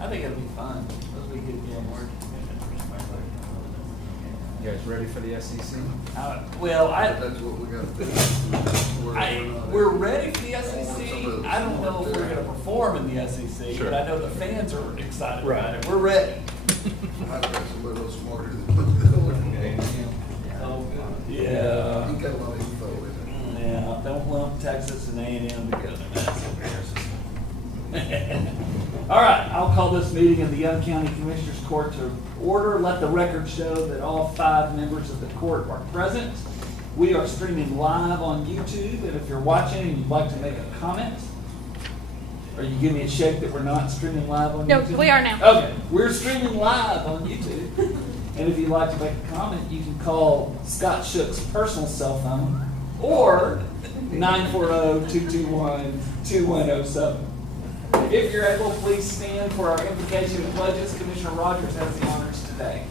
I think it'll be fun. It'll be good. Yeah, more. You guys ready for the SEC? Well, That's what we gotta do. we're ready for the SEC. I don't know if we're gonna perform in the SEC, Sure. but I know the fans are excited about Right. it. We're ready. I've got somebody a little smarter than me. Yeah. He got a lot of info in it. Yeah, don't lump Texas and A&M together. All right, I'll call this meeting of the Young County Commissioners Court to order. Let the record show that all 5 members of the court are present. We are streaming live on YouTube, and if you're watching and you'd like to make a comment, or you give me a shake that we're not streaming live on No, YouTube? we are now. Okay, we're streaming live on YouTube. And if you'd like to make a comment, you can call Scott Shook's personal cell phone or 940-221-2107. If you're able, please stand for our invocation and pledges. Commissioner Rogers has the honors today.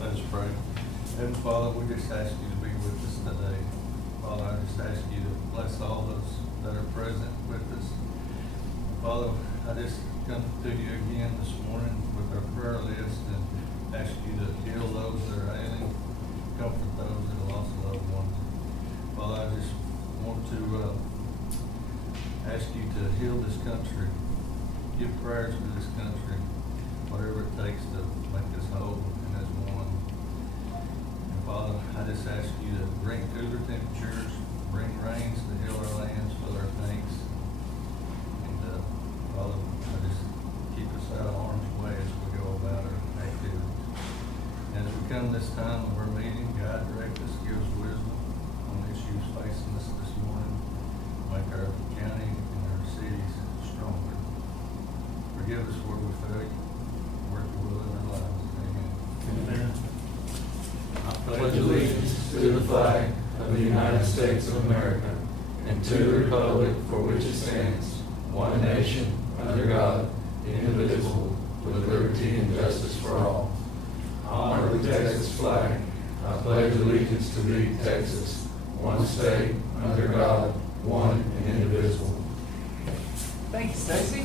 Let us pray. Heavenly Father, we just ask you to be with us today. Father, I just ask you to bless all those that are present with us. Father, I just come to you again this morning with our prayer list and ask you to heal those that are ailing, comfort those that have lost loved ones. Father, I just want to ask you to heal this country, give prayers to this country, whatever it takes to make us whole and as one. And Father, I just ask you to bring cooler temperatures, bring rains to heal our lands, fill our tanks. And Father, I just keep us out of harm's way as we go about our activities. And as we come this time of our meeting, God, direct us, give us wisdom on the issues facing us this morning. Make our county and our cities stronger. Forgive us where we fail you. Work your will in our lives. Amen. I pledge allegiance to the flag of the United States of America and to the republic for which it stands, one nation, under God, indivisible, with liberty and justice for all. I honor the Texas flag. I pledge allegiance to thee, Texas, one state, under God, one and indivisible. Thank you, Stacy.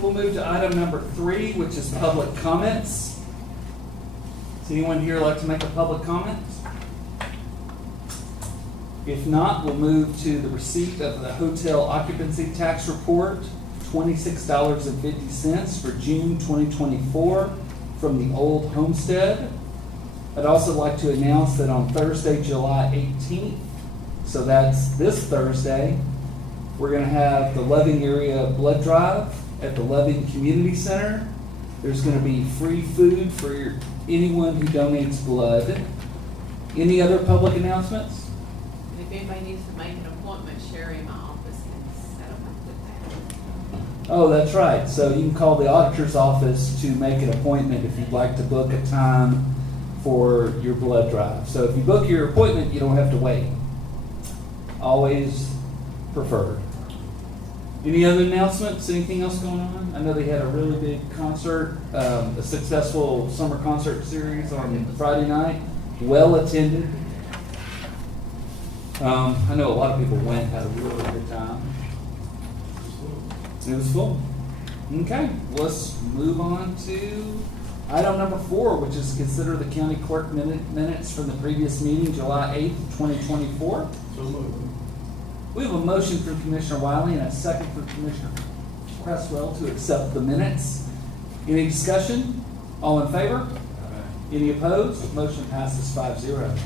We'll move to item number 3, which is public comments. Does anyone here like to make a public comment? If not, we'll move to the receipt of the hotel occupancy tax report, $26.50 for June 2024 from the Old Homestead. I'd also like to announce that on Thursday, July 18th, so that's this Thursday, we're going to have the Loving Area Blood Drive at the Loving Community Center. There's going to be free food for anyone who donates blood. Any other public announcements? If anybody needs to make an appointment, Sherry in my office can set them up with that. Oh, that's right. So you can call the auditor's office to make an appointment if you'd like to book a time for your blood drive. So if you book your appointment, you don't have to wait. Always preferred. Any other announcements? Anything else going on? I know they had a really big concert, a successful summer concert series on Friday night. Well attended. I know a lot of people went, had a really good time. It was full. Okay, let's move on to item number 4, which is consider the county clerk minutes from the previous meeting, July 8th, 2024. So moved. We have a motion from Commissioner Wiley and a second from Commissioner Cresswell to accept the minutes. Any discussion? All in favor? Any opposed? Motion passes 5-0.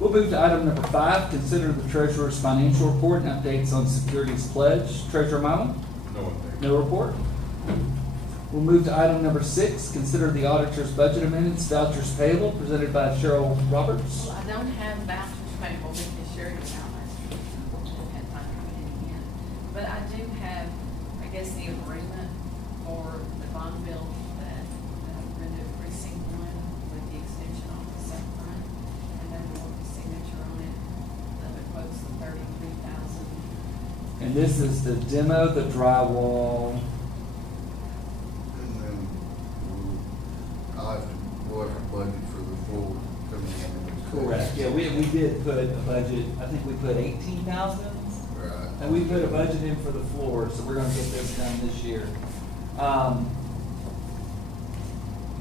We'll move to item number 5, consider the treasurer's financial report and updates on securities pledge. Treasurer Milo? No report. We'll move to item number 6, consider the auditor's budget amendments, vouchers payable, presented by Cheryl Roberts. Well, I don't have vouchers payable because Sherry was out last week. Unfortunately, I had time to come in again. But I do have, I guess, the agreement for the bond bill that renewed precinct 1 with the extension office up front. And then the signature on it, the quote's $33,000. And this is to demo the drywall. And then we'll have to budget for the floor coming in. Correct. Yeah, we did put a budget, I think we put 18,000. Right. And we put a budget in for the floor, so we're gonna get this done this year.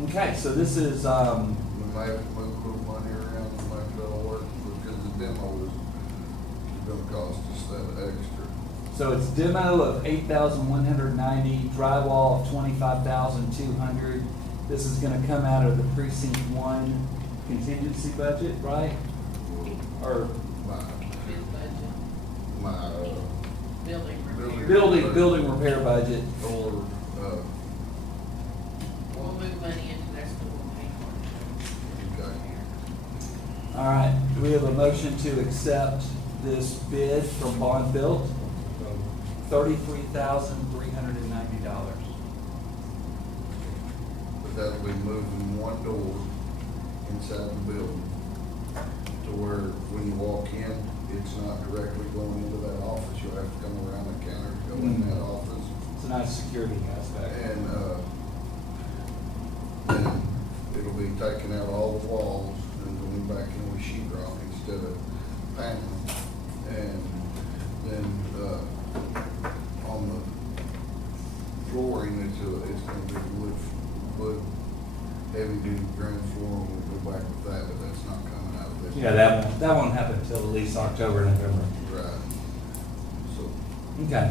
Okay, so this is, We may have to move a little money around to make that all work, because the demo is gonna cost us that extra. so it's demo of 8,190, drywall of 25,200. This is gonna come out of the precinct 1 contingency budget, right? Or His budget, My building repair. building repair budget. or, We'll move money into there, so we'll pay for it. okay. All right, do we have a motion to accept this bid from Bond Built? $33,390. But that'll be moving one door inside the building to where when you walk in, it's not directly going into that office. You'll have to come around the counter to go in that office. It's a nice security aspect. And, then it'll be taking out all the walls and going back in with sheet rock instead of paneling. And then, on the flooring, it's gonna be wood, heavy duty granite floor, and we'll go back with that, but that's not coming out of this. Yeah, that won't happen until at least October, November. Right. So. Okay.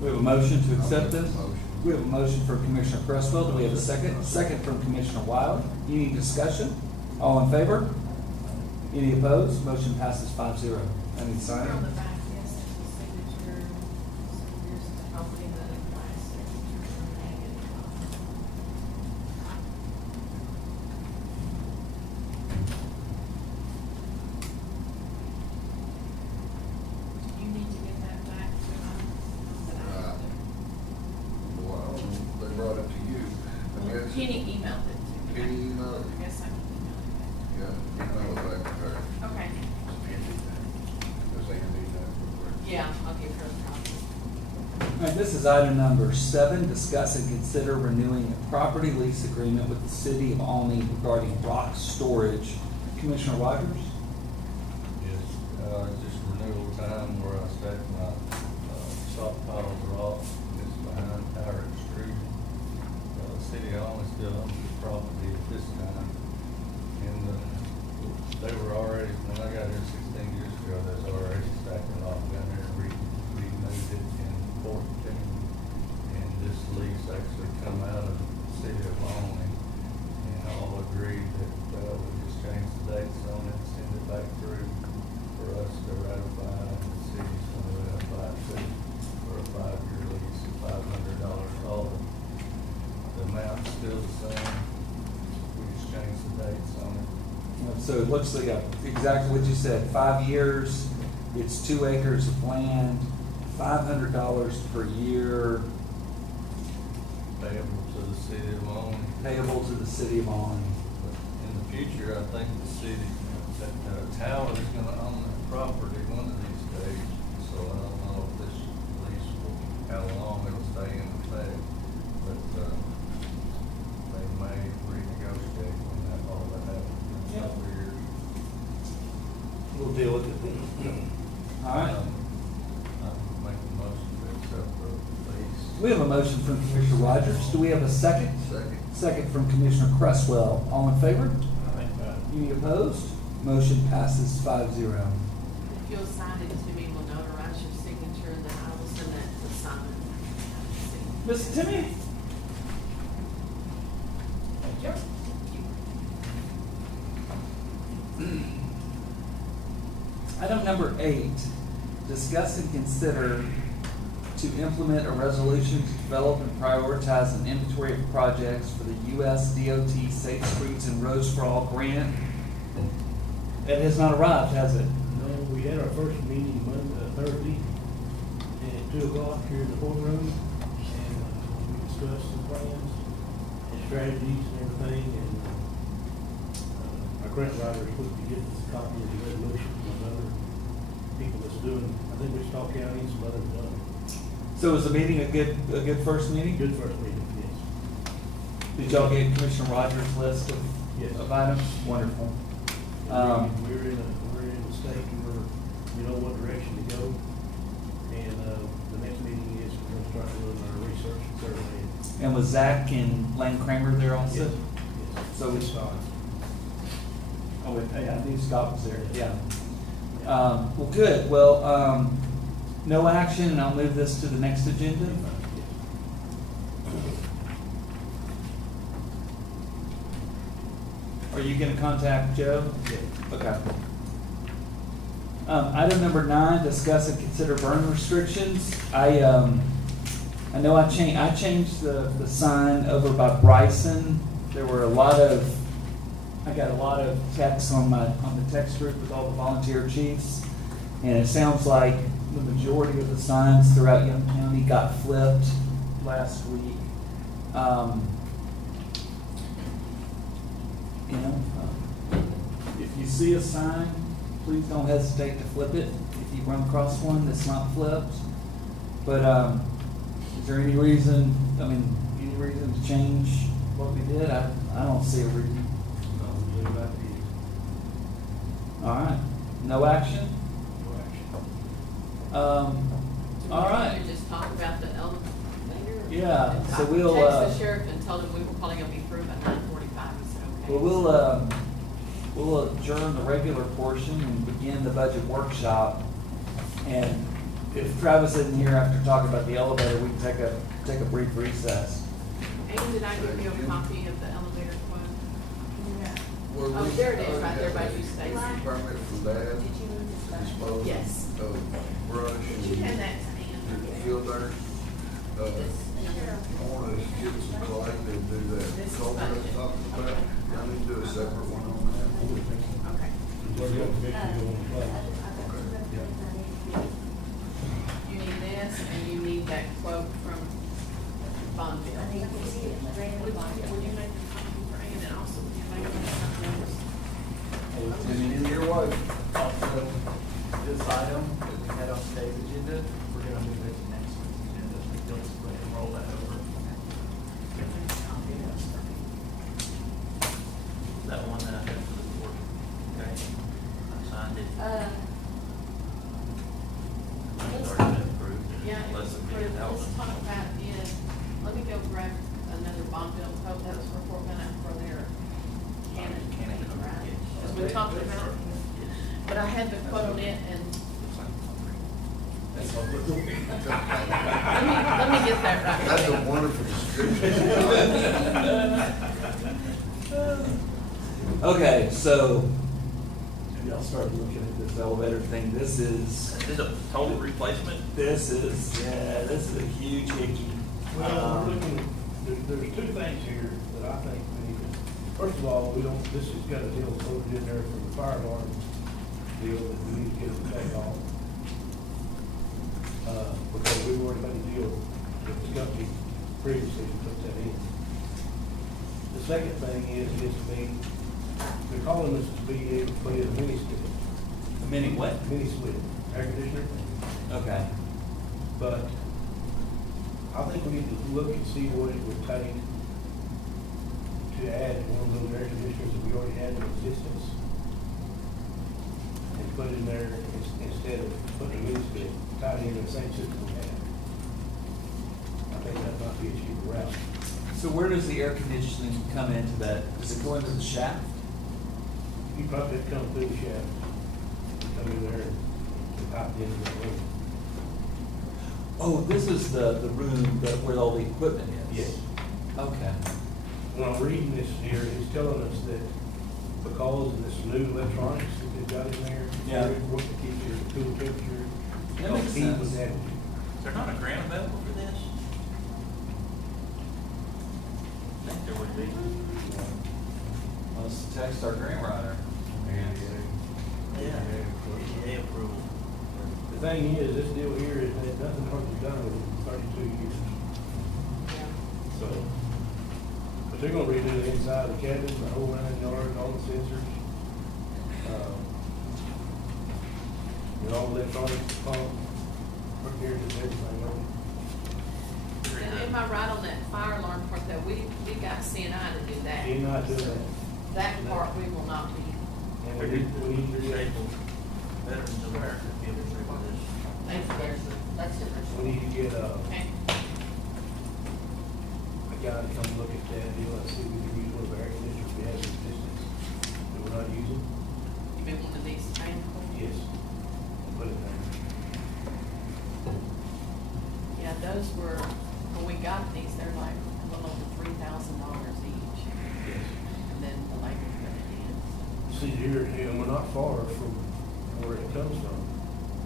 We have a motion to accept this? Motion. We have a motion from Commissioner Cresswell. Do we have a second? Second from Commissioner Wild. Any discussion? All in favor? Any opposed? Motion passes 5-0. I need to sign On the it. back, yes, there's a signature, so here's the company that applies signature from Megan. You need to get that back to us. Right. Well, I don't know, they brought it to you. I guess. Kenny emailed it to me. Kenny emailed it? I guess I can email it back. Yeah, email it back to her. Okay, Because they need that real quick. yeah, I'll give her a copy. All right, this is item number 7. Discuss and consider renewing a property lease agreement with the city of Alny regarding rock storage. Commissioner Rogers? Yes, just renewal time where I stack my stockpile of rock, it's behind Pirate Street. City Allen still owns the property at this time. And they were already, when I got here 16 years ago, they was already stacking rock down there and renewed it in 14. And this lease actually come out of the city of Allen. And all agreed that we just change the dates on it, send it back through for us to ratify, and the city's gonna ratify it too, for a 5-year lease, $500 all. The amount's still the same, we just changed the dates on it. So it looks like exactly what you said, 5 years, it's 2 acres of land, $500 per year, Payable to the city of Allen. payable to the city of Alny. In the future, I think the city, that tower is gonna own that property one of these days. So I don't know if this lease will, how long it'll stay in effect, but, they may renegotiate when that, all that happens in a couple of years. We'll deal with it then. All right. I make the motion to accept the lease. We have a motion from Commissioner Rogers. Do we have a second? Second. Second from Commissioner Cresswell. All in favor? Any opposed? Motion passes 5-0. If you'll sign it to me, we'll notarize your signature, and then I will send that to Simon. Mr. Timmy? Thank you. Item number 8, discuss and consider to implement a resolution to develop and prioritize an inventory of projects for the U.S. DOT Safe Streets and Roads for All grant. It has not arrived, has it? No, we had our first meeting Thursday at 2:00 here in the courtroom, and we discussed some plans and strategies and everything, and our grant writer is supposed to get us a copy of the resolution from another. people that's doing, I think Wichita County and some others done. So was the meeting a good first meeting? Good first meeting, yes. Did y'all get Commissioner Rogers' list Yes. of items? Wonderful. We're in a state where we know what direction to go. And, the next meeting is we're gonna start doing our research and survey. And was Zach and Lane Kramer there also? Yes. So we saw it. Oh, wait, I knew Scott was there, yeah. Well, good. Well, no action, and I'll move this to the next agenda. Are you gonna contact Joe? Yes. Okay. Item number 9, discuss and consider burn restrictions. I know I changed the sign over by Bryson. There were I got a lot of texts on the text group with all the volunteer chiefs. And it sounds like the majority of the signs throughout Young County got flipped last week. If you see a sign, please don't hesitate to flip it if you run across one that's not flipped. But is there any reason to change what we did? I don't see a reason. All right, no action? All right. We just talked about the elevator. Yeah, And so I we'll, texted the sheriff and told him we were probably gonna be through by 9:45, he said, okay. Well, we'll adjourn the regular portion and begin the budget workshop. And if Travis isn't here after talking about the elevator, we can take a brief recess. And did I give you a copy of the elevator quote? Were Oh, we- there it is, right there by you, Stacy. Permit from Dad to dispose Yes. of brush and You had that to field dirt. I wanna get some clay to do that culvert I was talking about. I need to do a separate one on that. Okay. You need this, and you need that quote from Bonneville. Would you make a copy for Ann, and also would you make a copy of yours? And your way, also, this item that we had on today's agenda, we're gonna move it to next week's agenda. So you'll just go ahead and roll that over. That one that I had for the board, okay? I signed it. It's already been approved. Yeah, it was Let's approved. get it out. Let's talk about it. Let me go grab another Bonneville quote. That was for Fort Benning for their cannon. Right? Because we talked about, but I had the quote on it and let me get that right. That's a wonderful description. Okay, so y'all started looking at this elevator thing. This is Is it a total replacement? a huge hickey. Well, we're looking, there's two things here that I think we need to, first of all, this has got a deal loaded in there for the fire alarm deal that we need to get it back off. Because we've already made a deal with the company previously to put that in. The second thing is they're calling us to be able to play a mini split. A mini what? Mini split, air conditioner. Okay. But I think we need to look and see what it would take to add one of those air conditioners that we already had in existence and put it in there instead of putting a new split, tied in the same system we have. I think that might be a cheaper route. So where does the air conditioning come into that? Does it go into the shaft? You probably have to come through the shaft, come in there and pipe it into the room. Oh, this is the room where all the equipment is? Yes. Okay. When I'm reading this here, it's telling us that because of this new electronics that they've got in there, Yeah. they're able to keep your cool temperature. That makes heat was sense. added. Is there not a grant available for this? I think there would be. Let's text our grant writer. Yeah. EPA approval. The thing is, this deal here is that nothing hardly done with it in 32 years. Yeah. So, but they're gonna redo the inside of the cabin, the whole 9 yards, all the sensors. And all electronics, pump, repairs and everything, on Am I right on that fire alarm part though? We got CNI to do that. it. You're not doing that. That part we will not be. And we need to get, Disabled Veterans of America, give it through this. That's different. we need to get, Okay. a guy to come look at that deal and see if we can use one of our air conditioners we have in existence that we're not using. You mean one of these fan? Yes. Put it there. Yeah, those were, when we got these, they're like a little over $3,000 each. Yes. And then the labor put it in. See, here, and we're not far from where it comes from,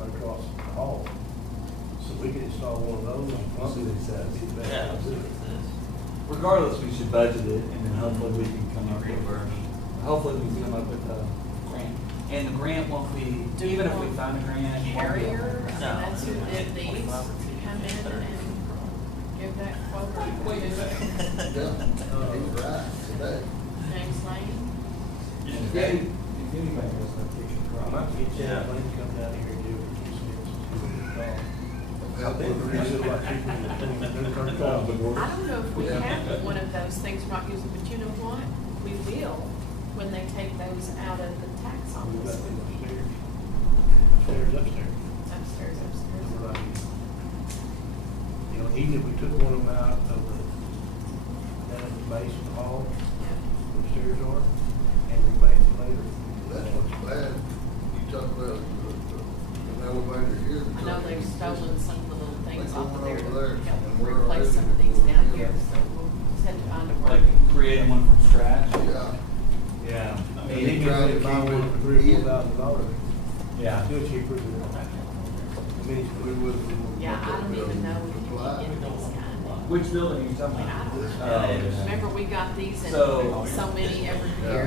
right across the hall. So we can install one of those on We'll see what he says. Yeah, That's it. Regardless, we should budget it, and then hopefully we can come up with, hopefully we can come up with a grant. And the grant won't be, even if we find a grant. it won't be- Carrier, I mean, No. that's who did these, come in and give that quote. Yeah, he's right, today. James Lane. If anybody knows that picture, I might get Yeah. Chad Lane to come down here and do it for 2 cents. I Help think with we're the gonna do like cheaper than the I don't know if we Yeah. have one of those things we're not using, but you know what? We will when they take those out of the tax We've got office. them upstairs. Upstairs. Upstairs, That upstairs. we're not using. You know, even if we took one of them out of the, down at the base of the hall, Yeah. where the stairs are, and replace it later. That's what's bad. You talk about the elevator here. I know they've stolen some of the little things They off of going there. over there, Got to and we're replace some of already- these down here, so we'll just have to find a way. Like creating one from scratch. Yeah. Yeah. I And mean, he even tried if to you buy would- one for $3,000. Yeah. Still cheaper than the mini We split. would. Yeah, I don't even know if you Apply. can get these kind. Which building are you talking I mean, I about? don't Oh, know. yeah. Remember, we got these in So- so many every Yeah. year.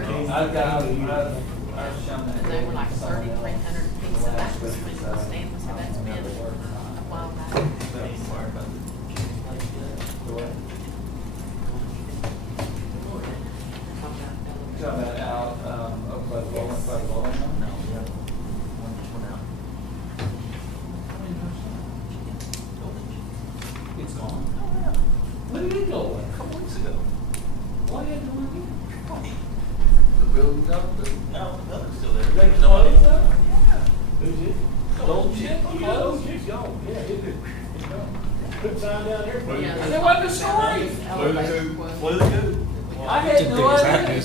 I've shown that. And they were like to someone 3,300 else. pieces. That was when Stan was, so that's been a while back. Talking about out, up by the bowling, by the bowling alley? No, we have one just went out. It's gone. When did it go? A couple weeks ago. Why you doing The building out there. No, the building's still there. it? They There's nobody. closed up? Who's it? Gold chip Oh, yeah, closed? it's gone. Yeah, it's gone. Put a sign down there for you. Yeah. There wasn't a story. Elevator quote. Flew the coop. I had no idea.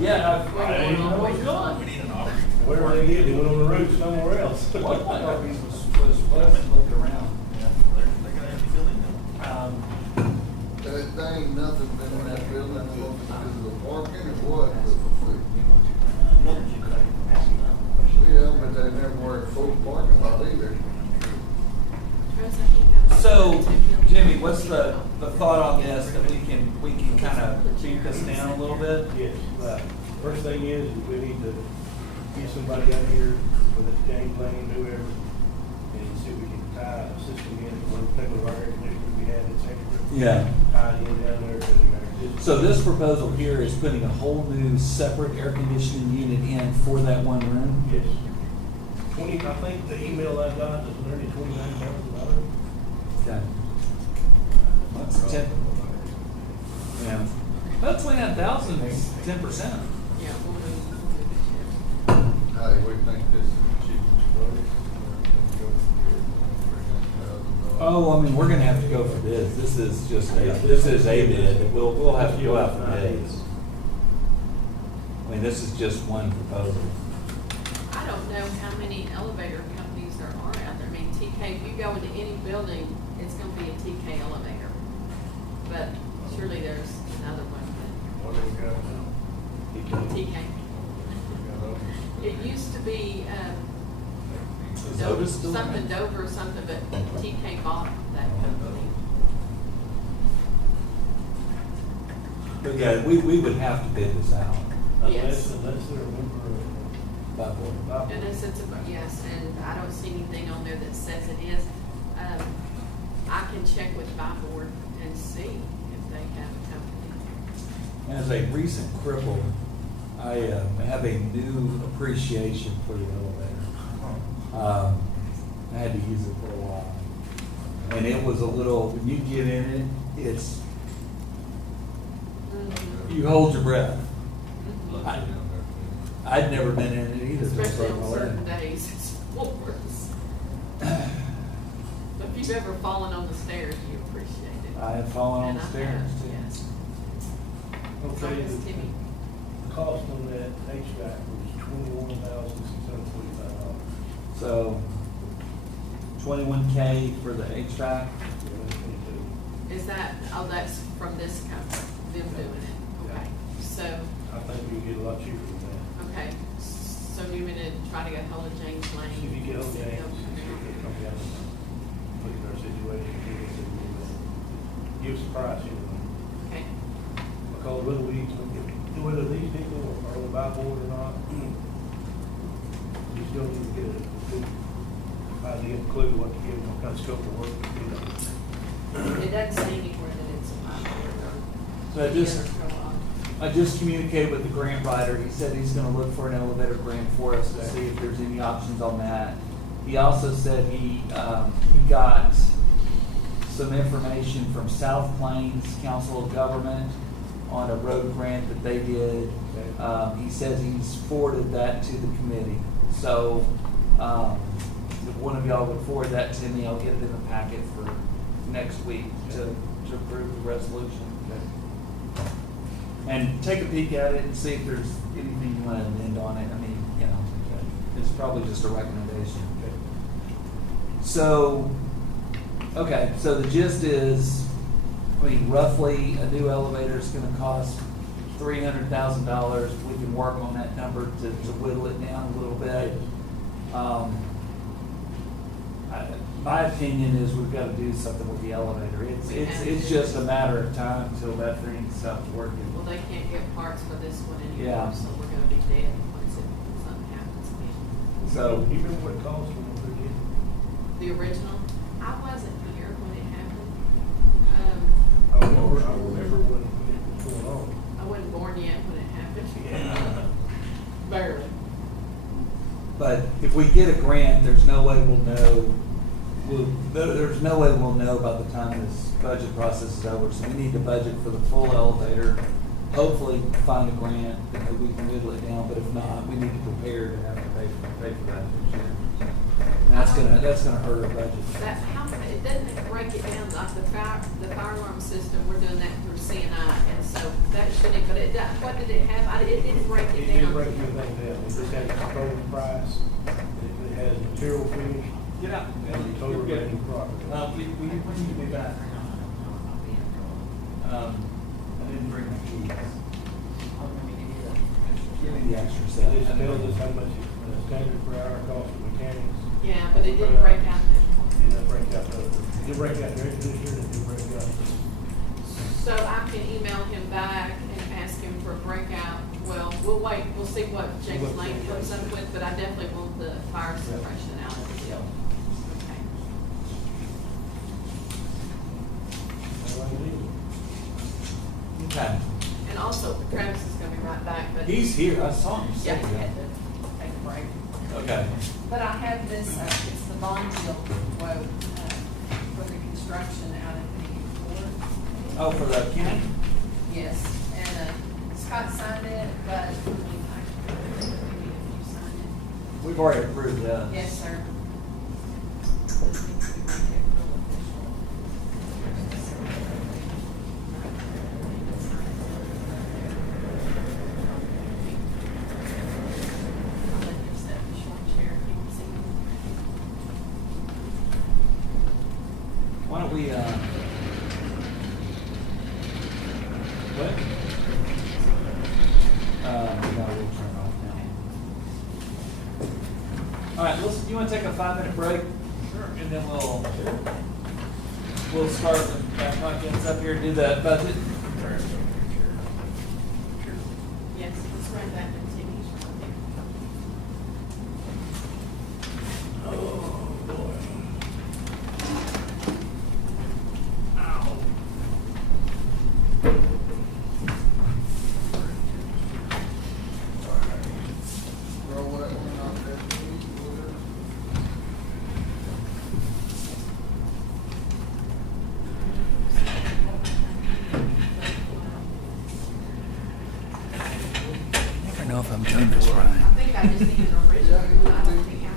Yeah, I didn't know it was gone. We need an offer. Where were they get? They went on the roof somewhere else. One of my properties was looking around. Yeah, they're gonna have a building now. There ain't nothing been in that building because of the parking or what, yeah, but they never were full parking lot either. So, Jimmy, what's the thought on this, that we can kind of beat this down a little bit? Yes, right. First thing is we need to get somebody out here with a game plan, whoever, and see if we can tie a system in, one of our air conditioners we had, et cetera. Yeah. Tie it in down there to our existing. So this proposal here is putting a whole new separate air conditioning unit in for that one room? Yes. I think the email I got is nearly $29,000. Okay. That's 10. Yeah. About 29,000 is 10%. Yeah, we'll do. Hey, we think this is the cheapest place. Oh, I mean, we're gonna have to go for bids. This is just this is a bid. We'll have to go out for bids. I mean, this is just one proposal. I don't know how many elevator companies there are out there. I mean, TK, if you go into any building, it's gonna be a TK elevator. But surely there's another one, What do we got now? but TK. It used to be, Is Otis still something around? Dover or something, but TK bought that company. But yeah, we would have to bid this out. Yes. Unless they're a member By board. of. And it's yes, and I don't see anything on there that says it is. I can check with my board and see if they have a company. As a recent cripple I have a new appreciation for the elevator. I had to use it for a while. And it was a little, when you get in it, it's, you hold your breath. Look I- down there. I'd never been in it either. till I Especially broke on my certain leg. days, it's worse. But if you've ever fallen on the stairs, you appreciate it. I have fallen on And the I stairs have, too. yes. Okay, So, Miss the Timmy, cost on that HVAC was $21,645. So 21K for the HVAC. is that, oh, that's from this company, them doing it, okay. So, I think we can get a lot cheaper than that. okay, so you want to try to get hold of James Lane? See if you get on see that, if they'll come out. come down, look at our situation, give us a price, you know. Okay, Because whether these people are on the buy board or not, you still need to get a good idea, clue what to give them, what kind of scope of work, you know. it doesn't say anywhere that it's a board or. So I just- any other co-op. I just communicated with the grant writer. He said he's gonna look for an elevator grant for us to see if there's any options on that. He also said he got some information from South Plains Council of Government on a road grant that they did. He says he's forwarded that to the committee. So, if one of y'all would forward that to me, I'll get it in the packet for next week to approve the resolution. And take a peek at it and see if there's anything you want to amend on it. I mean, you know, it's probably just a recommendation. So, okay, so the gist is, I mean, roughly, a new elevator is gonna cost $300,000. We can work on that number to whittle it down a little bit. My opinion is we've gotta do something with the elevator. It's just a matter of time till that thing stops working. Well, they can't get parts for this one Yeah. anymore, so we're gonna be dead once something happens again. So, You remember what it cost when we put it in? The original, I wasn't here when it happened. I remember when it was going on. I wasn't born yet when it happened. Yeah. Barely. but if we get a grant, there's no way we'll know, there's no way we'll know by the time this budget process is over. So we need to budget for the full elevator, hopefully find a grant that we can whittle it down, but if not, we need to prepare to have to pay for that this year. And that's gonna hurt our budget. That, it doesn't break it down, like the fire alarm system, we're doing that through CNI, and so that shouldn't, but what did it have? It didn't break It it didn't down. break anything down, it just had a control price, it has material finish, Get out. and total revenue property. We need to be back. I didn't bring my keys. Give me the extra set. It just tells us how much the standard per hour cost for mechanics. Yeah, but it didn't break out that. It didn't break out it did break out the air conditioner, it did break out So I can email him back and ask him for a breakout. Well, we'll wait, we'll see what James Lane comes up with, but I definitely want the fire suppression out of the deal. Okay. Okay. And also, Travis is gonna be right back, but. He's here. I saw him. Yeah, he had to take a break. Okay. But I have this, it's the bond deal quote, for the construction out at the port. Oh, for the county? Yes, and Scott signed it, but I need if you sign it. We've already approved that. Yes, sir. Why don't we, what? No, we'll turn it off now. All right, listen, you want to take a 5-minute break? Sure. And then we'll start with Matt Hawkins up here and do the budget. Yes, let's run back and see. Oh, boy. know if I'm doing this right. I think I just need an original, I don't think